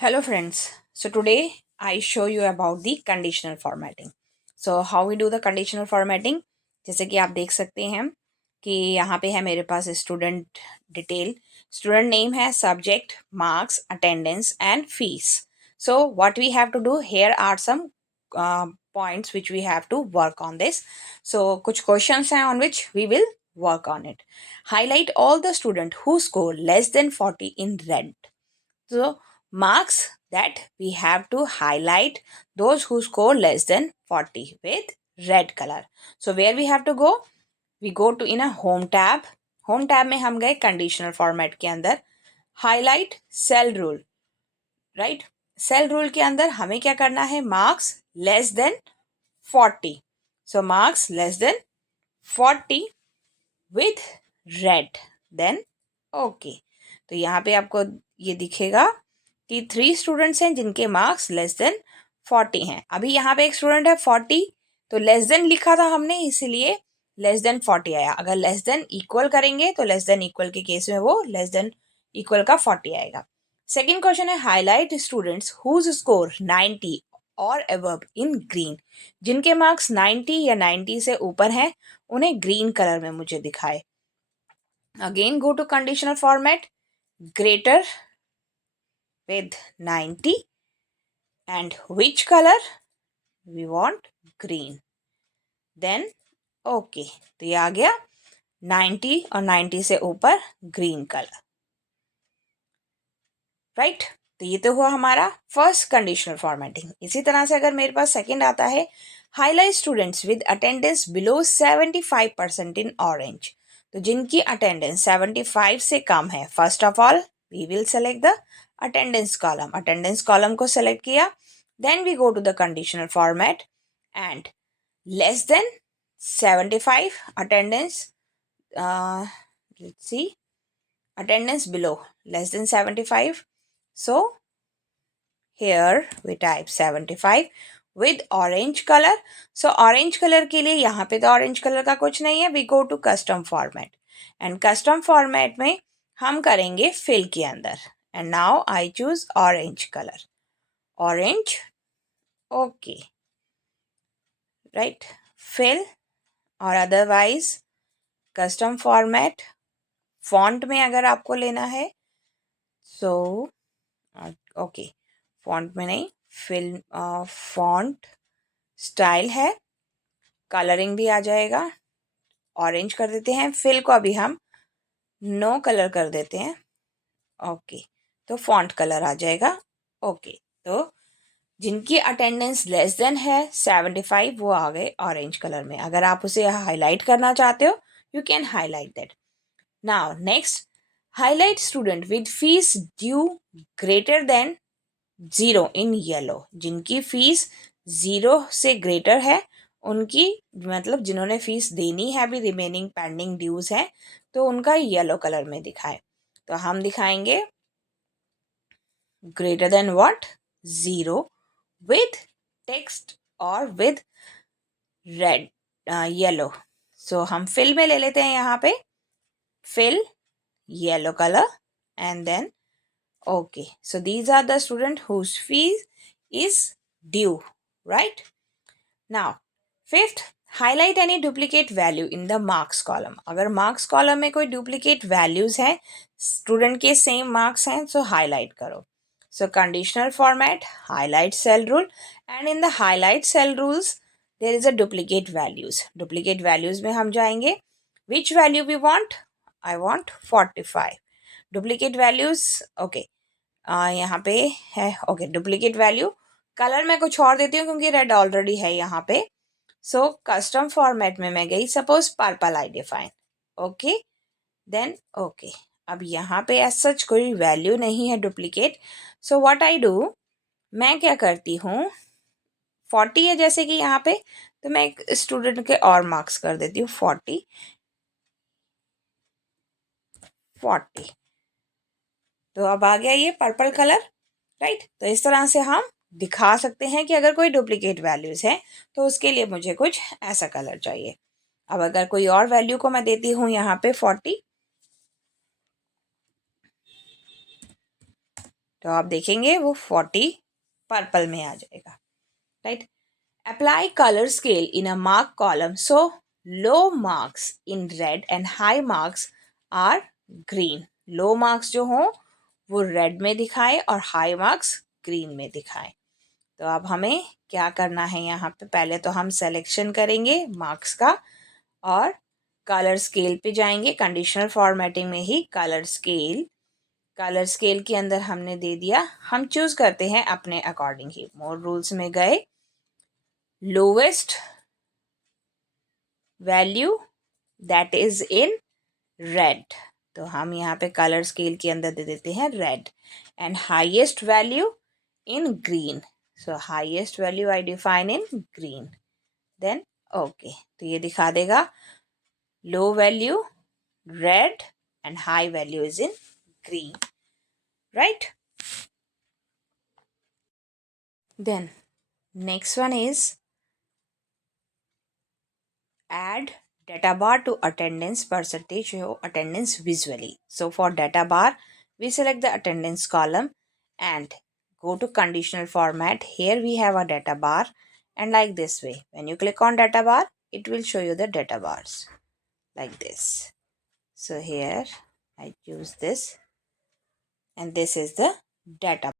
Hello friends. So today I show you about the conditional formatting. So how we do the conditional formatting? जैसे कि आप देख सकते हैं कि यहाँ पे है मेरे पास स्टूडेंट डिटेल. स्टूडेंट नेम है, subject, marks, attendance and fees. So what we have to do here are some points which we have to work on this. So कुछ questions हैं on which we will work on it. Highlight all the student who score less than 40 in red. So marks that we have to highlight those who score less than 40 with red color. So where we have to go? We go to in a home tab. Home tab में हम गए conditional format के अंदर. Highlight cell rule, right? Cell rule के अंदर हमें क्या करना है? Marks less than 40. So marks less than 40 with red. Then okay. तो यहाँ पे आपको ये दिखेगा कि 3 स्टूडेंट्स हैं जिनके मार्क्स लेस देन 40 हैं. अभी यहाँ पे एक स्टूडेंट है 40, तो लेस देन लिखा था हमने, इसीलिए लेस देन 40 आया. अगर लेस देन इक्वल करेंगे तो लेस देन इक्वल के केस में वो लेस देन इक्वल का 40 आएगा. सेकेंड क्वेश्चन है, हाईलाइट स्टूडेंट्स हुज स्कोर 90 और अबव इन ग्रीन. जिनके मार्क्स 90 या 90 से ऊपर हैं उन्हें ग्रीन कलर में मुझे दिखाए. Again go to conditional format, greater with 90 and which color we want? green. Then okay, तो ये आ गया 90 और 90 से ऊपर ग्रीन कलर, राइट. तो ये तो हुआ हमारा फर्स्ट कंडीशनल फॉर्मेटिंग. इसी तरह से अगर मेरे पास सेकंड आता है, highlight students with attendance below 75% in orange. तो जिनकी अटेंडेंस 75 से कम है, first of all we will select the attendance column. Attendance column को सेलेक्ट किया, then we go to the conditional format and less than 75 attendance, let's see, attendance below less than 75. So here we type 75 with orange color. So orange color के लिए यहाँ पे तो orange color का कुछ नहीं है. We go to custom format and custom format में हम करेंगे fill के अंदर. And now I choose orange color. Orange, okay, right. Fill और otherwise custom format. फॉन्ट में अगर आपको लेना है सो ओके, फॉन्ट में नहीं, फिल फॉन्ट स्टाइल है, कलरिंग भी आ जाएगा. ऑरेंज कर देते हैं, फिल को अभी हम नो कलर कर देते हैं. ओके, तो फॉन्ट कलर आ जाएगा. ओके, तो जिनकी अटेंडेंस लेस देन है 75 वो आ गए ऑरेंज कलर में. अगर आप उसे हाईलाइट करना चाहते हो you can highlight that. Now next, highlight student with fees due greater than 0 in yellow. जिनकी फीस 0 से ग्रेटर है, उनकी मतलब जिन्होंने फीस देनी है, अभी रिमेनिंग पेंडिंग ड्यूज है, तो उनका येलो कलर में दिखाए. तो हम दिखाएंगे greater than what? 0 with text और विद रेड येलो. सो हम फिल में ले लेते हैं, यहाँ पे fill yellow color and then okay, so these are the student whose fees is due, right? Now fifth, highlight any duplicate value in the marks column. अगर marks column में कोई duplicate values है, student के same marks हैं, so highlight करो. So conditional format, highlight cell rule, and in the highlight cell rules there is a duplicate values. Duplicate values में हम जाएंगे, which value we want? I want 45. Duplicate values okay, यहाँ पे है. Okay, duplicate value colour मैं कुछ और देती हूँ क्योंकि रेड ऑलरेडी है यहाँ पे. सो कस्टम फॉर्मेट में मैं गई, suppose purple I define. Okay, then okay. अब यहाँ पे एज सच कोई वैल्यू नहीं है duplicate. So what I do, मैं क्या करती हूँ, 40 है जैसे कि यहाँ पे, तो मैं एक स्टूडेंट के और मार्क्स कर देती हूँ 40. तो अब आ गया ये पर्पल कलर, राइट. तो इस तरह से हम दिखा सकते हैं कि अगर कोई डुप्लीकेट वैल्यूज है तो उसके लिए मुझे कुछ ऐसा कलर चाहिए. अब अगर कोई और वैल्यू को मैं देती हूँ यहाँ पे 40, तो आप देखेंगे वो 40 पर्पल में आ जाएगा, right. Apply colour scale in a mark column so low marks in red and high marks are green. Low marks जो हों वो रेड में दिखाए और हाई मार्क्स ग्रीन में दिखाए। तो अब हमें क्या करना है, यहाँ पे पहले तो हम सिलेक्शन करेंगे मार्क्स का और कलर स्केल पे जाएंगे। कंडीशनल फॉर्मेटिंग में ही कलर स्केल के अंदर हमने दे दिया, हम चूज करते हैं अपने अकॉर्डिंग ही। मोर रूल्स में गए, lowest value that is in red, तो हम यहाँ पे कलर स्केल के अंदर दे देते हैं red, and highest value in green, so highest value I define in green, then okay. तो ये दिखा देगा low value red and high value is in green, right? Then next one is add data bar to attendance percentage or attendance visually. So for data bar we select the attendance column and go to conditional format. Here we have a data bar, and like this way when you click on data bar it will show you the data bars like this. So here I choose this and this is the data.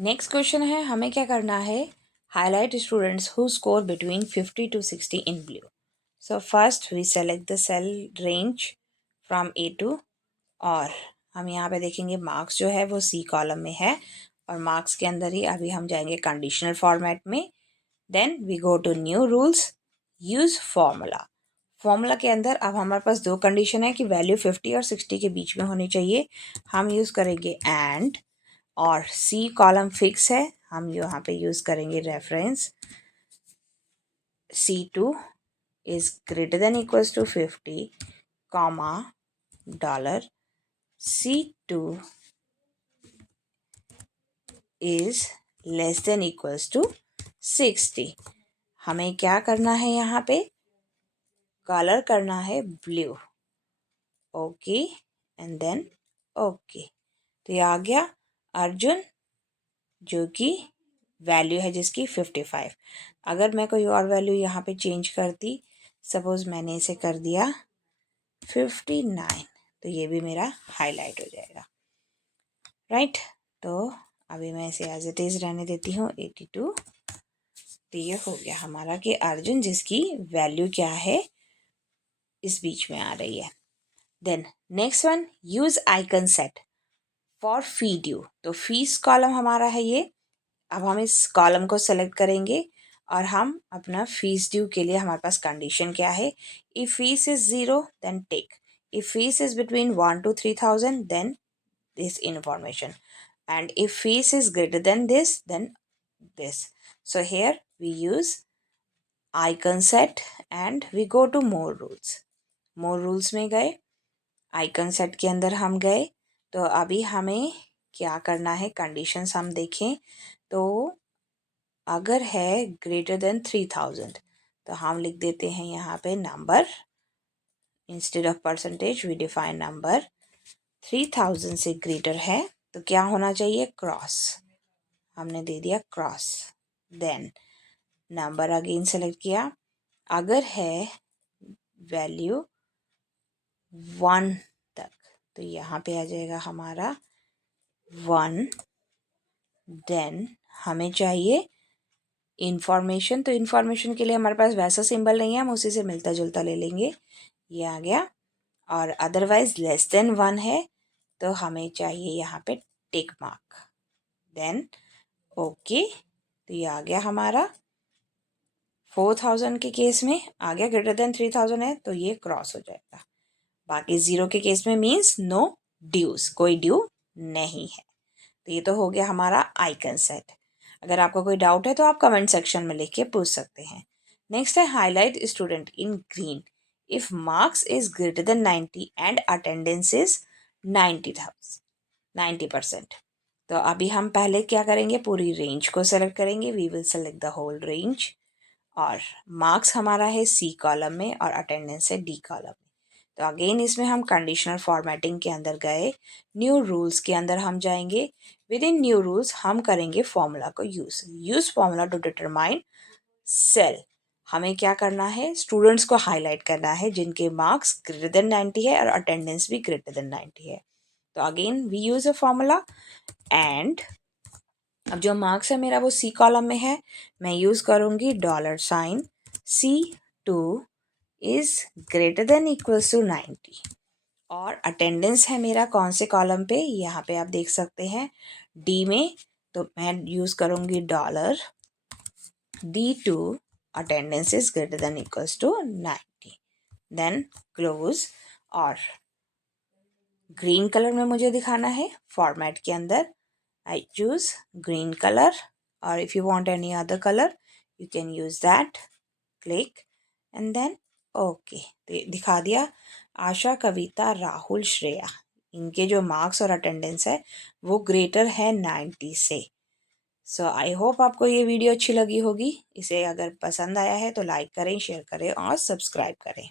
Next question है, हमें क्या करना है, highlight students who score between 50 to 60 in blue. So first we select the cell range from A2 और हम यहाँ पे देखेंगे मार्क्स जो है वो C कॉलम में है और मार्क्स के अंदर ही अभी हम जाएंगे कंडीशनल फॉर्मेट में। Then we go to new rules, use formula. Formula के अंदर अब हमारे पास दो कंडीशन है कि वैल्यू 50 और 60 के बीच में होनी चाहिए। हम यूज़ करेंगे एंड, और C कॉलम फिक्स है, हम यहाँ पे यूज़ करेंगे reference C2 is greater than equals to 50 comma dollar C2 is less than equals to 60। हमें क्या करना है, यहाँ पे कलर करना है blue, okay and then okay. तो ये आ गया अर्जुन जो कि वैल्यू है जिसकी 55। अगर मैं कोई और वैल्यू यहाँ पे चेंज करती, सपोज मैंने इसे कर दिया 59, तो ये भी मेरा हाईलाइट हो जाएगा, राइट। तो अभी मैं इसे एज इट इज़ रहने देती हूँ 82। तो ये हो गया हमारा कि अर्जुन जिसकी वैल्यू क्या है इस बीच में आ रही है। Then next one, use icon set for fee due. तो फीस कॉलम हमारा है ये। अब हम इस कॉलम को सेलेक्ट करेंगे और हम अपना फीस ड्यू के लिए हमारे पास कंडीशन क्या है, if fees is 0 then tick, if fees is between 1 to 3000 then this information, and if fees is greater than this then this. So here we use icon set and we go to more rules. more rules में गए, icon set के अंदर हम गए, तो अभी हमें क्या करना है, कंडीशंस हम देखें तो अगर है ग्रेटर देन 3000 तो हम लिख देते हैं यहाँ पे number, instead of percentage we define number. 3000 से ग्रेटर है तो क्या होना चाहिए, क्रॉस, हमने दे दिया cross. Then number again select किया, अगर है वैल्यू 1 तक तो यहाँ पे आ जाएगा हमारा 1। देन हमें चाहिए इंफॉर्मेशन, तो इंफॉर्मेशन के लिए हमारे पास वैसा सिंबल नहीं है, हम उसी से मिलता जुलता ले लेंगे, ये आ गया। और अदरवाइज लेस देन 1 है तो हमें चाहिए यहाँ पे टिक मार्क, देन ओके। तो ये आ गया हमारा 4000 के केस में आ गया, ग्रेटर देन 3000 है तो ये क्रॉस हो जाएगा। बाकी 0 के केस में मीन्स नो ड्यूज, कोई ड्यू नहीं है। तो ये तो हो गया हमारा आइकन सेट। अगर आपको कोई डाउट है तो आप कमेंट सेक्शन में लिख के पूछ सकते हैं। नेक्स्ट है highlight student in green if marks is greater then 90 and attendance is 90%। तो अभी हम पहले क्या करेंगे, पूरी रेंज को सेलेक्ट करेंगे, we will select the whole range, और मार्क्स हमारा है C कॉलम में और अटेंडेंस है D कॉलम में। तो अगेन इसमें हम कंडीशनल फॉर्मेटिंग के अंदर गए, न्यू रूल्स के अंदर हम जाएंगे। विद इन न्यू रूल्स हम करेंगे फॉर्मूला को use formula to determine cell. हमें क्या करना है, स्टूडेंट्स को हाईलाइट करना है जिनके मार्क्स ग्रेटर देन 90 है और अटेंडेंस भी ग्रेटर देन 90 है। तो again we use a formula and अब जो मार्क्स है मेरा वो सी कॉलम में है, मैं यूज़ करूँगी $, C2 is greater than equals to 90 और अटेंडेंस है मेरा कौन से कॉलम पे, यहाँ पे आप देख सकते हैं डी में, तो मैं यूज़ करूँगी $D2 attendance is greater than equals to 90, then close. और ग्रीन कलर में मुझे दिखाना है फॉर्मेट के अंदर, आई चूज ग्रीन कलर और if you want any other colour you can use that, click and then okay. तो दिखा दिया आशा, कविता, राहुल, श्रेया, इनके जो मार्क्स और अटेंडेंस है वो ग्रेटर है 90 से। सो आई होप आपको ये वीडियो अच्छी लगी होगी। इसे अगर पसंद आया है तो लाइक करें, शेयर करें और सब्सक्राइब करें।